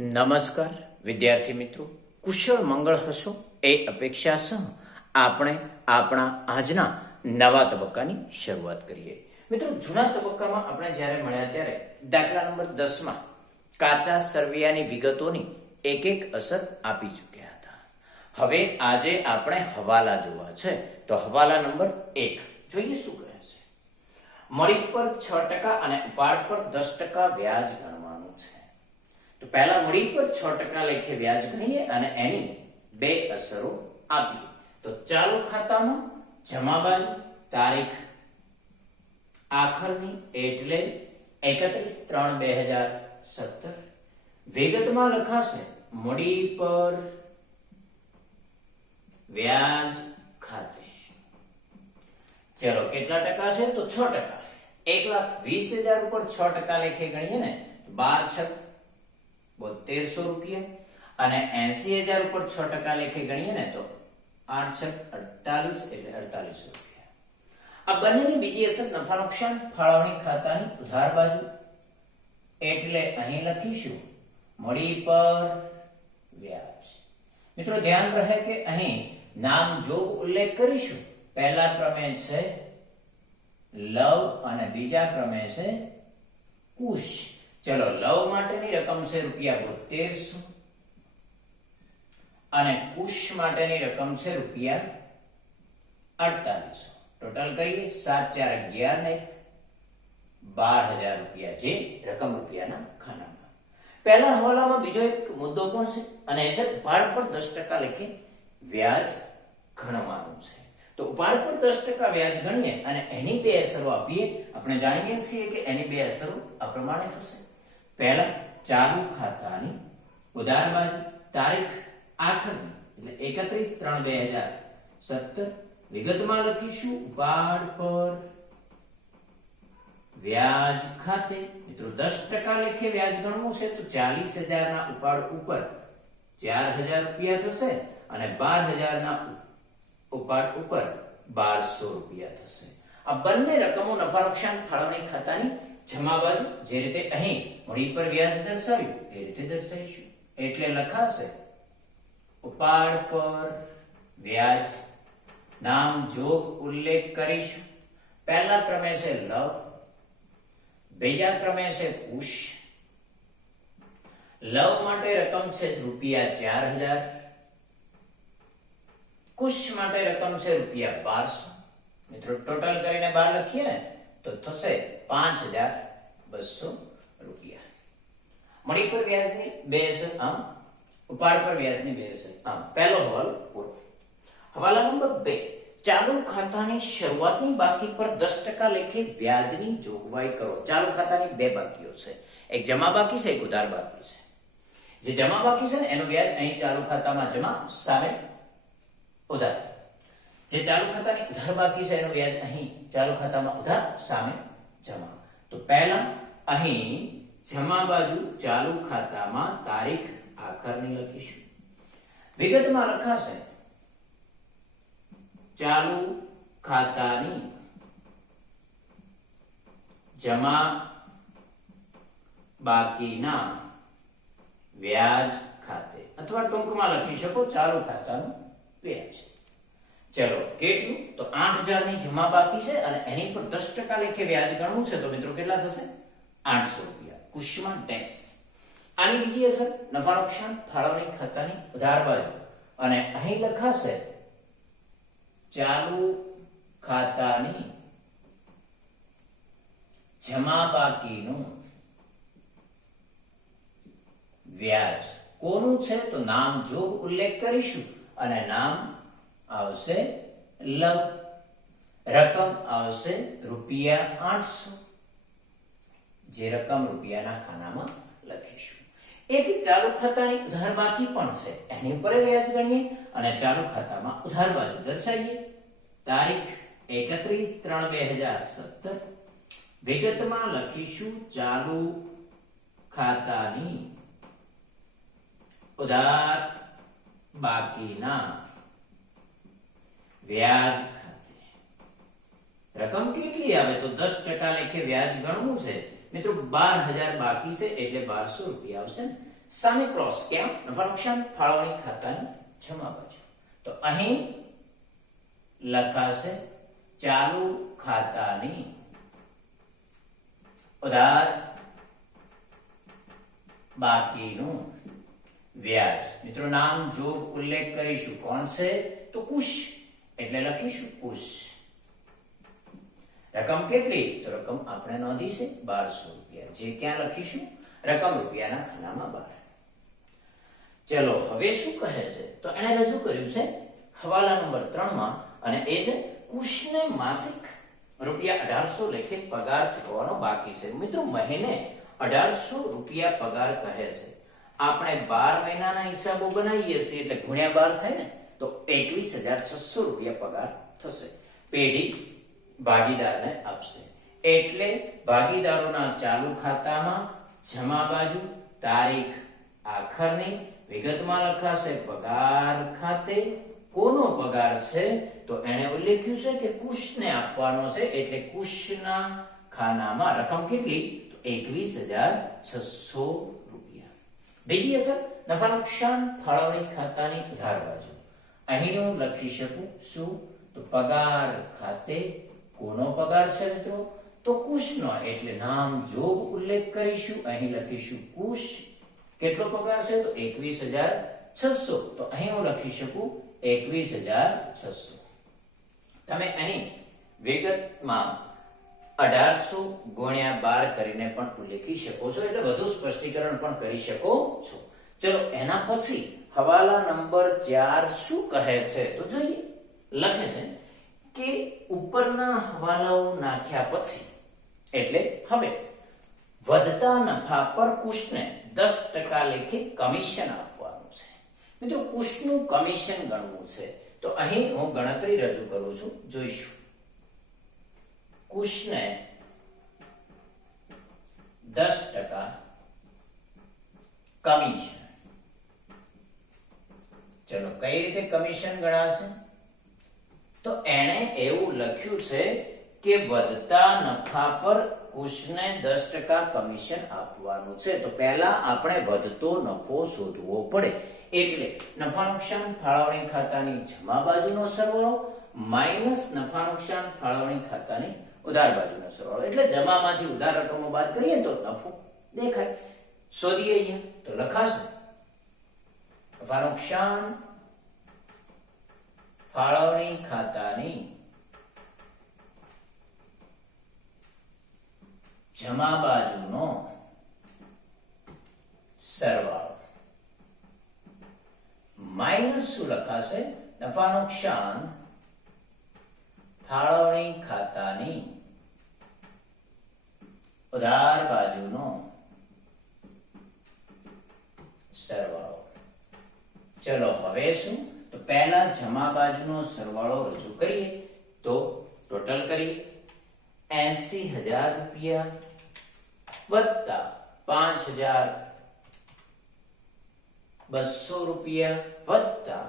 નમસ્કાર વિદ્યાર્થી મિત્રો, કુશળ મંગળ હશો એ અપેક્ષા સહ આપણે આપણા આજના નવા તબક્કાની શરૂઆત કરીએ. મિત્રો, જૂના તબક્કામાં આપણે જ્યારે મળ્યા ત્યારે દાખલા નંબર 10 માં કાચા સરવૈયાની વિગતોની એક એક અસર આપી ચૂક્યા હતા. હવે આજે આપણે હવાલા જોવા છે, તો હવાલા નંબર 1 જોઈએ શું કહે છે. મળી પર 6% અને ઉપાડ પર 10% વ્યાજ ગણવાનું છે. તો પહેલા મૂડી પર 6% લેખે વ્યાજ ગણીએ અને એની બે અસરો આપીએ. તો ચાલુ ખાતામાં જમા બાજુ તારીખ આખરની એટલે 31/3/2017 વિગતમાં લખાશે મૂડી પર વ્યાજ ખાતે. ચલો કેટલા ટકા છે? તો 6%. 1,20,000 ઉપર 6% લેખે ગણીએ ને 12 7200 રૂપિયા અને 80,000 ઉપર 6% લેખે ગણીએ ને તો 8 48 એટલે 4800 રૂપિયા. આ બંનેની બીજી અસર નફા નુકસાન ફાળવણી ખાતાની ઉધાર બાજુ એટલે અહીં લખીશું મૂડી પર વ્યાજ. મિત્રો ધ્યાન રહે કે અહીં નામ જોગ ઉલ્લેખ કરીશું. પહેલા ક્રમે છે લવ અને બીજા ક્રમે છે કુશ. ચલો, લવ માટેની રકમ છે ₹7200 અને કુશ માટેની રકમ છે ₹4800. ટોટલ કરીએ 7 4 11 ને 12,000 રૂપિયા, જે રકમ રૂપિયાના ખાનામાં. પહેલા હવાલામાં બીજો એક મુદ્દો પણ છે અને એ છે ઉપાડ પર 10% લેખે વ્યાજ ગણવાનું છે. તો ઉપાડ પર 10% વ્યાજ ગણીએ અને એની બે અસરો આપીએ. આપણે જાણીએ છીએ કે એની બે અસરો આ પ્રમાણે થશે. પહેલા ચાલુ ખાતાની ઉધાર બાજુ તારીખ આખરની એટલે 31/3/2017 વિગતમાં લખીશું ઉપાડ પર વ્યાજ ખાતે. મિત્રો 10% લેખે વ્યાજ ગણવું છે તો 40,000 ના ઉપાડ ઉપર 4,000 રૂપિયા થશે અને 12,000 ના ઉપાડ ઉપર 1200 રૂપિયા થશે. આ બંને રકમો નફા નુકસાન ફાળવણી ખાતાની જમા બાજુ જે રીતે અહીં મૂડી પર વ્યાજ દર્શાવ્યું એ રીતે દર્શાવીશું. એટલે લખાશે ઉપાડ પર વ્યાજ, નામ જોગ ઉલ્લેખ કરીશું. પહેલા ક્રમે છે લવ, બીજા ક્રમે છે કુશ. લવ માટે રકમ છે ₹4,000, કુશ માટે રકમ છે ₹1200. મિત્રો ટોટલ કરીને 12 લખીએ ને તો થશે 5,200 રૂપિયા. મળી પર વ્યાજની બે અસર આમ, ઉપાડ પર વ્યાજની બે અસર આમ. પહેલો હવાલો પૂરો. હવાલા નંબર 2 ચાલુ ખાતાની શરૂઆતની બાકી પર 10% લેખે વ્યાજની જોગવાઈ કરો. ચાલુ ખાતાની બે બાકીઓ છે, એક જમા બાકી છે, એક ઉધાર બાકી છે. જે જમા બાકી છે ને એનું વ્યાજ અહીં ચાલુ ખાતામાં જમા સામે ઉધાર. જે ચાલુ ખાતાની ઉધાર બાકી છે એનું વ્યાજ અહીં ચાલુ ખાતામાં ઉધાર સામે જમા. તો પહેલા અહીં જમા બાજુ ચાલુ ખાતામાં તારીખ આખરની લખીશું. વિગતમાં લખાશે ચાલુ ખાતાની જમા બાકીના વ્યાજ ખાતે, અથવા ટૂંકમાં લખી શકો ચાલુ ખાતાનું વ્યાજ. ચલો કેટલું? તો 8,000 ની જમા બાકી છે અને એની પર 10% લેખે વ્યાજ ગણવું છે. તો મિત્રો કેટલા થશે? 800 રૂપિયા. કુશમાં ડેશ. આની બીજી અસર નફા નુકસાન ફાળવણી ખાતાની ઉધાર બાજુ અને અહીં લખાશે ચાલુ ખાતાની જમા બાકીનું વ્યાજ. કોનું છે? તો નામ જોગ ઉલ્લેખ કરીશું અને નામ આવશે લવ, રકમ આવશે ₹800, જે રકમ રૂપિયાના ખાનામાં લખીશું. એક ચાલુ ખાતાની ઉધાર બાકી પણ છે, એની ઉપર વ્યાજ ગણીએ અને ચાલુ ખાતામાં ઉધાર બાજુ દર્શાવીએ. તારીખ 31/3/2017 વિગતમાં લખીશું ચાલુ ખાતાની ઉધાર બાકીના વ્યાજ ખાતે. રકમ કેટલી આવે? તો 10% લેખે વ્યાજ ગણવું છે. મિત્રો 12,000 બાકી છે એટલે 1200 રૂપિયા આવશે ને. સામે ક્રોસ ક્યાં? નફા નુકસાન ફાળવણી ખાતાની જમા બાજુ. તો અહીં લખાશે ચાલુ ખાતાની ઉધાર બાકીનું વ્યાજ. મિત્રો નામ જોગ ઉલ્લેખ કરીશું. કોણ છે? તો કુશ, એટલે લખીશું કુશ. રકમ કેટલી? તો રકમ આપણે નોંધી છે 1200 રૂપિયા. જે ક્યાં લખીશું? રકમ રૂપિયાના ખાનામાં 12. ચલો હવે શું કહે છે? તો એને રજૂ કર્યું છે હવાલા નંબર 3 માં, અને એ છે કુશને માસિક રૂપિયા 1800 લેખે પગાર ચૂકવવાનો બાકી છે. મિત્રો મહિને 1800 રૂપિયા પગાર કહે છે. આપણે 12 મહિનાના હિસાબો બનાવીએ છીએ એટલે ગુણ્યા 12 થાય ને, તો 21600 રૂપિયા પગાર થશે. પેઢી ભાગીદારને આપશે. એટલે ભાગીદારોના ચાલુ ખાતામાં જમા બાજુ તારીખ આખરની વિગતમાં લખાશે પગાર ખાતે. કોનો પગાર છે? તો એને ઉલ્લેખ્યું છે કે કુશને આપવાનો છે, એટલે કુશના ખાનામાં રકમ કેટલી? તો 21600 રૂપિયા. બીજી અસર નફા નુકસાન ફાળવણી ખાતાની ઉધાર બાજુ. અહીંનું લખી શકું શું? તો પગાર ખાતે કોનો પગાર છે મિત્રો? તો કુશનો, એટલે નામ જોગ ઉલ્લેખ કરીશું. અહીં લખીશું કુશ. કેટલો પગાર છે? તો 21600. તો અહીં હું લખી શકું 21600. તમે અહીં વિગતમાં 1800 ગુણ્યા 12 કરીને પણ ઉલ્લેખી શકો છો, એટલે વધુ સ્પષ્ટીકરણ પણ કરી શકો છો. ચલો એના પછી હવાલા નંબર 4 શું કહે છે? તો જોઈએ. લખે છે કે ઉપરના હવાલાઓ નાખ્યા પછી, એટલે હવે વધતા નફા પર કુશને 10% લેખે કમિશન આપવાનું છે. મિત્રો કુશનું કમિશન ગણવું છે, તો અહીં હું ગણતરી રજૂ કરું છું. જોઈશું. કુશને 10% કમિશન. ચલો કઈ રીતે કમિશન ગણાશે? તો એણે એવું લખ્યું છે કે વધતા નફા પર કુશને 10% કમિશન આપવાનું છે. તો પહેલા આપણે વધતો નફો શોધવો પડે, એટલે નફા નુકસાન ફાળવણી ખાતાની જમા બાજુનો સરવાળો માઈનસ નફા નુકસાન ફાળવણી ખાતાની ઉધાર બાજુનો સરવાળો. એટલે જમામાંથી ઉધાર રકમો બાદ કરીએ તો નફો દેખાય. શોધીએ અહીંયા. તો લખાશે નફા નુકસાન ફાળવણી ખાતાની જમા બાજુનો સરવાળો માઈનસ શું લખાશે? નફા નુકસાન ફાળવણી ખાતાની ઉધાર બાજુનો સરવાળો. ચલો હવે શું? તો પહેલા જમા બાજુનો સરવાળો રજૂ કરીએ. તો ટોટલ કરીએ 80000 રૂપિયા વત્તા 5200 રૂપિયા વત્તા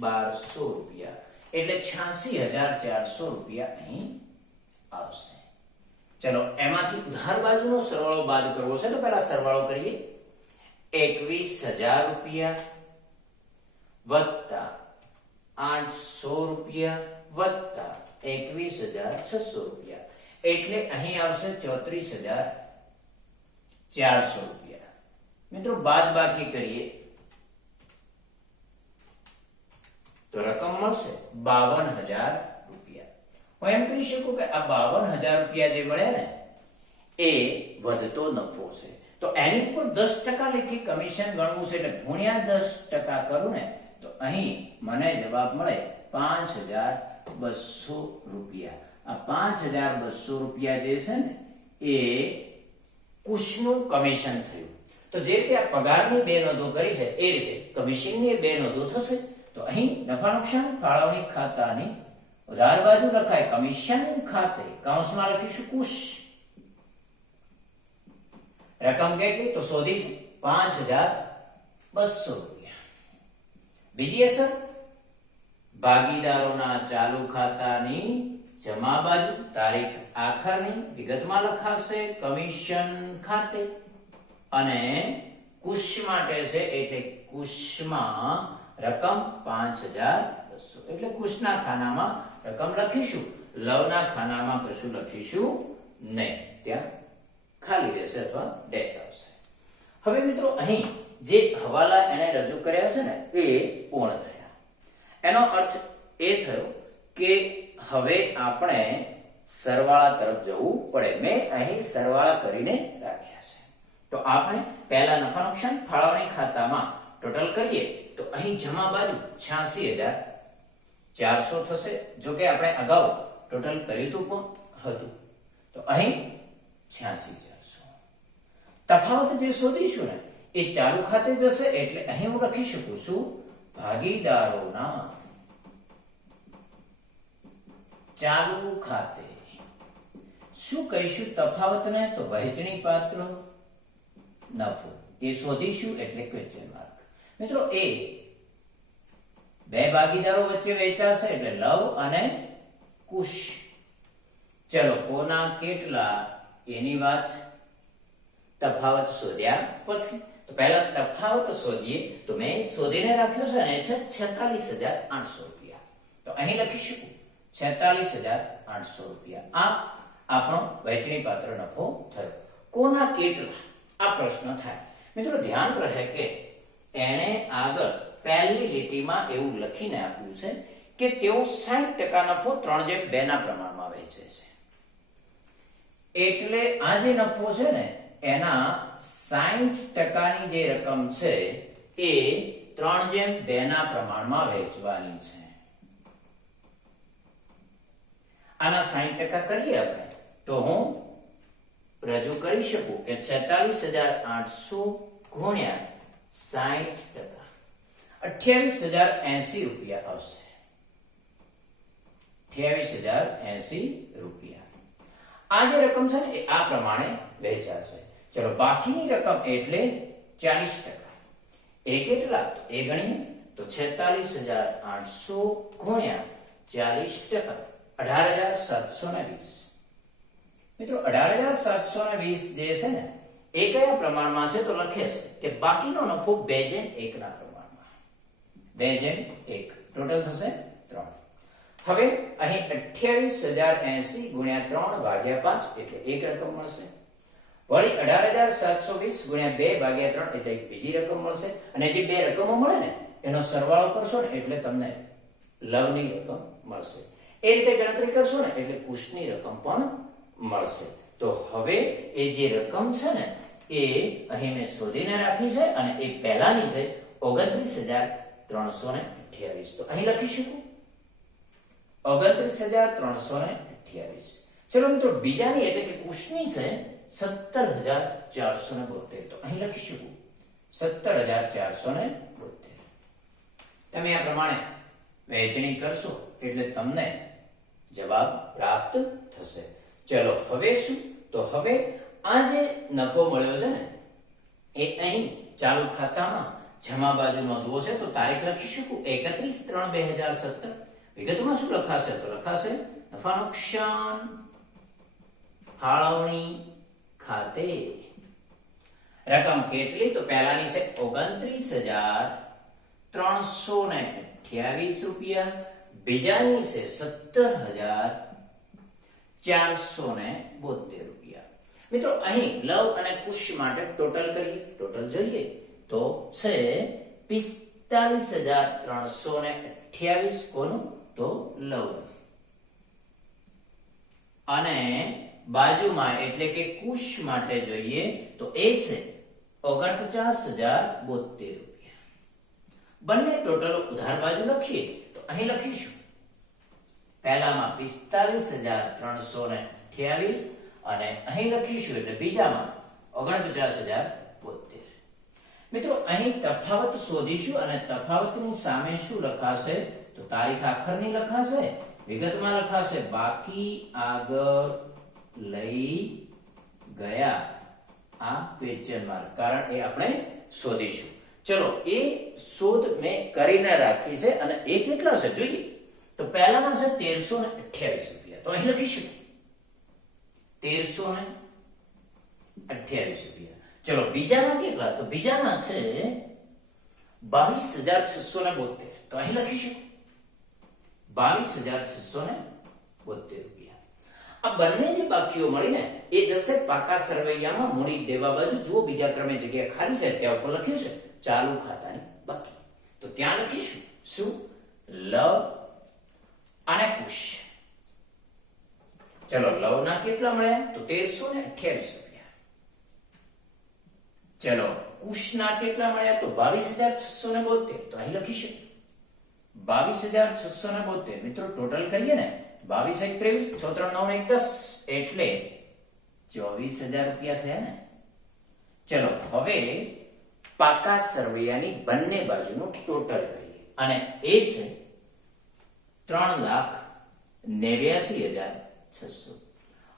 1200 રૂપિયા, એટલે 86400 રૂપિયા અહીં આવશે. ચલો એમાંથી ઉધાર બાજુનો સરવાળો બાદ કરવો છે, તો પહેલા સરવાળો કરીએ. 21000 રૂપિયા વત્તા 800 રૂપિયા વત્તા 21600 રૂપિયા, એટલે અહીં આવશે 34400 રૂપિયા. મિત્રો બાદ બાકી કરીએ તો રકમ મળશે 52000 રૂપિયા. હું એમ કહી શકું કે આ 52000 રૂપિયા જે મળ્યા ને એ વધતો નફો છે, તો એની પર 10% લેખે કમિશન ગણવું છે, એટલે ગુણ્યા 10% કરું ને તો અહીં મને જવાબ મળે 5200 રૂપિયા. આ 5200 રૂપિયા જે છે ને એ કુશનું કમિશન થયું. તો જે રીતે આ પગારની બે નોંધો કરી છે એ રીતે કમિશનની બે નોંધો થશે. તો અહીં નફા નુકસાન ફાળવણી ખાતાની ઉધાર બાજુ લખાય કમિશન ખાતે, કૌંસમાં લખીશું કુશ. રકમ કેટલી? તો શોધીશું 5200 રૂપિયા. બીજી અસર ભાગીદારોના ચાલુ ખાતાની જમા બાજુ તારીખ આખરની વિગતમાં લખાશે કમિશન ખાતે, અને કુશ માટે છે એટલે કુશમાં રકમ 5200, એટલે કુશના ખાનામાં રકમ લખીશું, લવના ખાનામાં કશું લખીશું નહીં, ત્યાં ખાલી રહેશે અથવા ડેશ આવશે. હવે મિત્રો અહીં જે હવાલા એને રજૂ કર્યા છે ને એ પૂર્ણ થયા. એનો અર્થ એ થયો કે હવે આપણે સરવાળા તરફ જવું પડે. મેં અહીં સરવાળા કરીને રાખ્યા છે. તો આપણે પહેલા નફા નુકસાન ફાળવણી ખાતામાં ટોટલ કરીએ તો અહીં જમા બાજુ 86400 થશે. જો કે આપણે અગાઉ ટોટલ કર્યું હતું. તો અહીં 86400. તફાવત જે શોધીશું ને એ ચાલુ ખાતે જશે, એટલે અહીં હું લખી શકું છું ભાગીદારોના ચાલુ ખાતે. શું કહીશું તફાવતને? તો વહેંચણી પાત્ર નફો એ શોધીશું, એટલે ક્વેશ્ચન માર્ક. મિત્રો એ બે ભાગીદારો વચ્ચે વેચાશે એટલે લવ અને કુશ. ચલો કોના કેટલા એની વાત તફાવત શોધ્યા પછી. તો પહેલા તફાવત શોધીએ. તો મેં શોધીને રાખ્યો છે ને છે 46800 રૂપિયા. તો અહીં લખી શકું 46800 રૂપિયા. આ આપણો વહેંચણી પાત્ર નફો થયો. કોના કેટલા આ પ્રશ્ન થાય. મિત્રો ધ્યાન રહે કે એણે આગળ પહેલી લીટીમાં એવું લખીને આપ્યું છે કે તેઓ 60% નફો 3/2 ના પ્રમાણમાં વહેંચે છે. એટલે આ જે નફો છે ને એના 60% ની જે રકમ છે એ 3/2 ના પ્રમાણમાં વહેંચવાની છે. આના 60% કરીએ આપણે તો હું રજૂ કરી શકું કે 46800 ગુણ્યા 60%, 28080 રૂપિયા આવશે. 28080 રૂપિયા. આ જે રકમ છે ને એ આ પ્રમાણે વહેંચાશે. ચલો બાકીની રકમ એટલે 40%. એ કેટલા? તો એ ગણીએ તો 46800 ગુણ્યા 40%, 18720. મિત્રો 18720 જે છે ને એ કયા પ્રમાણમાં છે? તો લખે છે કે બાકીનો નફો 2/1 ના પ્રમાણમાં. 2/1 ટોટલ થશે 3. હવે અહીં 28080 ગુણ્યા 3 ભાગ્યા 5 એટલે એક રકમ મળશે. વળી 18720 ગુણ્યા 2 ભાગ્યા 3 એટલે એક બીજી રકમ મળશે. અને જે બે રકમો મળે ને એનો સરવાળો કરશો ને એટલે તમને લવની રકમ મળશે. એ રીતે ગણતરી કરશો ને એટલે કુશની રકમ પણ મળશે. તો હવે એ જે રકમ છે ને એ અહીં મેં શોધીને રાખી છે અને એ પહેલાની છે 29328. તો અહીં લખી શકું 29328. ચલો મિત્રો બીજાની એટલે કે કુશની છે 17472. તો અહીં લખી શકું 17472. તમે આ પ્રમાણે વહેંચણી કરશો એટલે તમને જવાબ પ્રાપ્ત થશે. ચલો હવે શું? તો હવે આ જે નફો મળ્યો છે ને એ અહીં ચાલુ ખાતામાં જમા બાજુ નોંધવો છે. તો તારીખ લખી શકું 31/3/2017. વિગતમાં શું લખાશે? તો લખાશે નફા નુકસાન ફાળવણી ખાતે રકમ કેટલી? તો પહેલાની છે 29328 રૂપિયા. બીજાની છે 17472 રૂપિયા. મિત્રો અહીં લવ અને કુશ માટે ટોટલ કરીએ. ટોટલ જોઈએ તો છે 45328. કોનું? તો લવ. અને બાજુમાં એટલે કે કુશ માટે જોઈએ તો એ છે 49072 રૂપિયા. બંને ટોટલ ઉધાર બાજુ લખીએ તો અહીં લખીશું પહેલામાં 45328 અને અહીં લખીશું એટલે બીજામાં 49072. મિત્રો અહીં તફાવત શોધીશું અને તફાવતની સામે શું લખાશે? તો તારીખ આખરની લખાશે. વિગતમાં લખાશે બાકી આગળ લઈ ગયા આ ક્વેશ્ચન માર્ક, કારણ એ આપણે શોધીશું. ચલો એ શોધ મેં કરીને રાખી છે અને એ કેટલા છે જોઈએ તો પહેલામાં છે 1328 રૂપિયા. તો અહીં લખીશું 1328 રૂપિયા. ચલો બીજાના કેટલા? તો બીજાના છે 22,672. તો અહીં લખીશું 22,672 રૂપિયા. આ બંને જે બાકીઓ મળી ને એ જશે પાકા સરવૈયામાં મૂડી દેવા બાજુ. જુઓ બીજા ક્રમે જગ્યા ખાલી છે ત્યાં ઉપર લખ્યું છે ચાલુ ખાતાની બાકી. તો ત્યાં લખીશું શું? લવ અને કુશ. ચલો લવના કેટલા મળ્યા? તો 1328 રૂપિયા. ચલો કુશના કેટલા મળ્યા? તો 22,672. તો અહીં લખીશું 22,672. મિત્રો ટોટલ કરીએ ને 22 × 23 6 3 9 1 10 એટલે 24,000 રૂપિયા થયા ને. ચલો હવે પાકા સરવૈયાની બંને બાજુનું ટોટલ કરીએ અને એ છે 3,89,600.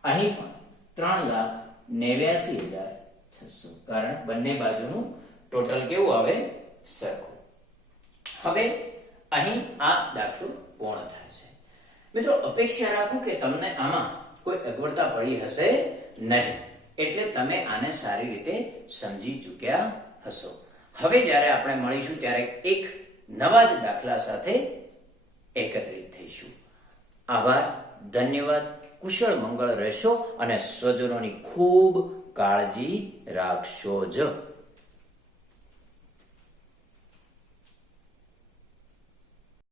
અહીં પણ 3,89,600, કારણ બંને બાજુનું ટોટલ કેવું આવે? સરખું. હવે અહીં આ દાખલો પૂર્ણ થાય છે. મિત્રો અપેક્ષા રાખું કે તમને આમાં કોઈ અગવડતા પડી હશે નહીં, એટલે તમે આને સારી રીતે સમજી ચૂક્યા હશો. હવે જ્યારે આપણે મળીશું ત્યારે એક નવા જ દાખલા સાથે એકત્રિત થઈશું. આભાર, ધન્યવાદ, કુશળ મંગળ રહેશો અને સ્વજનોની ખૂબ કાળજી રાખશો જ.